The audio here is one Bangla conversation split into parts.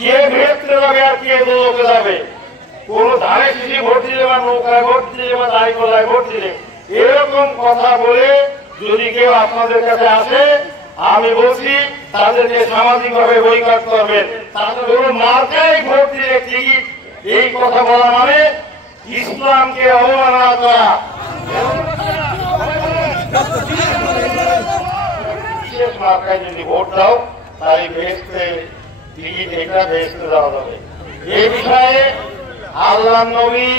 কে ভেতরে যাবে আর কে দোলকে যাবে, কোন ধারে শিশি ভোট দিলে বা নৌকায় ভোট দিলে বা দায় কলায় ভোট দিলে এরকম কথা বলে যদি কেউ আপনাদের কাছে আসে, আমি বলছি তাদেরকে সামাজিক ভাবে বয়কট করবেন। তাদের মার্কায় ভোট দিলে টিকিট, এই কথা বলা মানে ইসলামকে অবমাননা করা। বিশেষ মার্কায় যদি ভোট দাও তাই ভেস্তে টিকিট, এটা ভেস্তে দেওয়া যাবে। এই বিষয়ে আল্লাহ নবী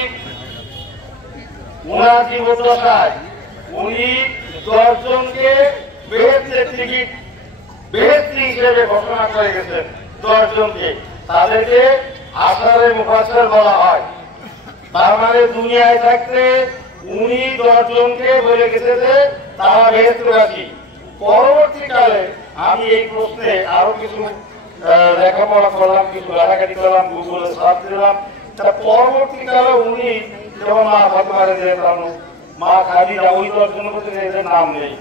উনার জীবদ্দশায় উনি 10 জনকে বেহেশতের টিকিট বেহেশতি হিসেবে ঘোষণা করে গেছেন। 10 জনকে, তাদেরকে আশারে মুফাসসির বলা হয়। তার মানে দুনিয়ায় থাকতে উনি 10 জনকে বলে গেছে যে তারা বেহেশতবাসী। পরবর্তীকালে আমি এই প্রশ্নে আরো কিছু লেখাপড়া করলাম, কিছু ঘাটাঘাটি করলাম, গুগলে সার্চ দিলাম। পরবর্তীকালে উনি যেমন মা ফাতেমা রাদিয়াল্লাহু আনহা, মা খাদিজা, ওই 10 জনের মধ্যে এদের নাম নেই,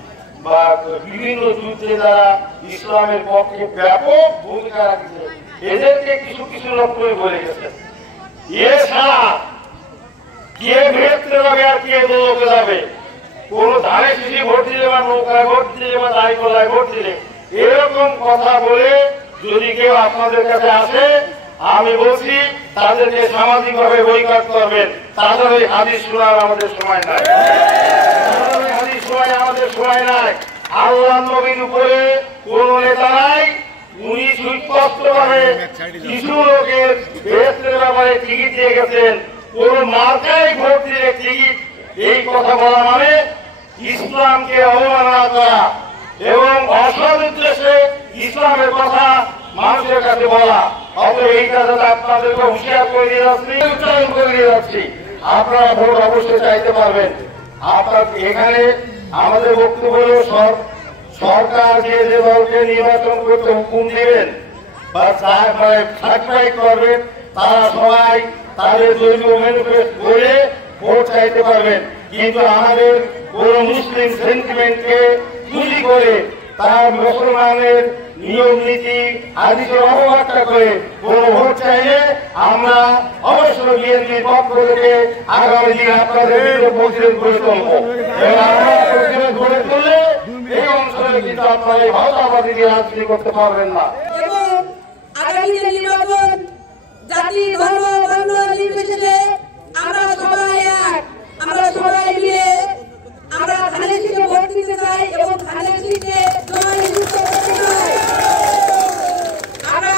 বা বিভিন্ন যুদ্ধে যারা ইসলামের পক্ষে ব্যাপক ভূমিকা রাখছে এদেরকে কিছু কিছু লোক করে বলে গেছে। এছাড়া কে ভেতরে যাবে আর কে দোলকে যাবে, কোন ধারে শিশি ভোট দিলে বা নৌকায় ভোট দিলে বা দায় কলায় ভোট দিলে এরকম কথা বলে যদি কেউ আপনাদের কাছে আসে, আমি বলছি তাদেরকে সামাজিক ভাবে বয়কট করবেন। তাদের ওই হাদিস শোনার আমাদের সময় নাই, হাদিস শোনার আমাদের সময় নাই। আল্লাহ নবীর উপরে কোন নেতা নাই, উনি সুস্পষ্টভাবে কিছু লোকের বেহেশতের ব্যাপারে টিকিট দিয়ে গেছেন। কোন মার্কায় ভোট দিলে টিকিট, এই কথা বলা মানে ইসলামকে অবমাননা করা এবং অসৎ উদ্দেশ্যে ইসলামের কথা মানুষের কাছে বলা। অতএব এইটা যাতে আপনাদেরকে হুঁশিয়ার করে দিয়ে যাচ্ছি, উচ্চারণ করে দিয়ে যাচ্ছি, আপনারা ভোট অবশ্যই চাইতে পারবেন। আপনার এখানে আমাদের বক্তব্য হল সরকার যে যে দলকে নির্বাচন করতে হুকুম দিবেন বা সার্টিফাইড করবেন, তারা সবাই তাদের দলীয় ম্যানিফেস্টো করে ভোট চাইতে পারবেন। কিন্তু আমাদের কোন মুসলিম সেন্টিমেন্টকে পুঁজি করে তার মুসলমানের নিয়ম নীতি আদিকে অবমাননা করে কোন ভোট চাইলে আমরা অবশ্যই বিএনপির পক্ষ থেকে আগামী দিনে আপনাদের প্রতিরোধ করে তুলবো। এবং আমরা প্রতিরোধ করে তুললে এই অঞ্চলে কিন্তু আপনারা এই ভাওতাবাদী রাজনীতি করতে পারবেন না। এবং আগামী নির্বাচন জাতি ধর্ম বর্ণ নির্বিশেষে আমরা সবাই এক, আমরা সবাই মিলে আমরা ধানের শীষে ভোট দিতে চাই এবং ধানের শীষে জননিযুক্ত করতে চাই। আমরা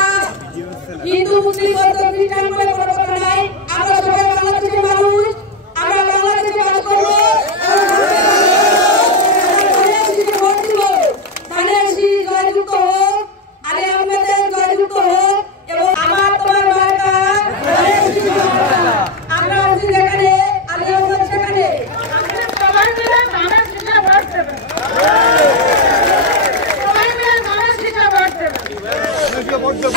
হিন্দু মুসলিম বৌদ্ধ খ্রিস্টান বলে কোনো কথা নাই, আমরা সবাই বাংলাদেশের মানুষ, আমরা বাংলাদেশে বাস করবো, ধানের শীষে ভোট দিব। ধানের শীষ জয়যুক্ত হোক, আলী আহমেদের জয়যুক্ত হোক এবং আমার তোমার মার্কা ধানের শীষ মার্কা। আমরা আছি যেখানে আলী আহমেদ সেখানে, আমরা সবাই মিলে ধানের শীষে ভোট দেবেন, সবাই মিলে ধানের শীষে ভোট দেবেন।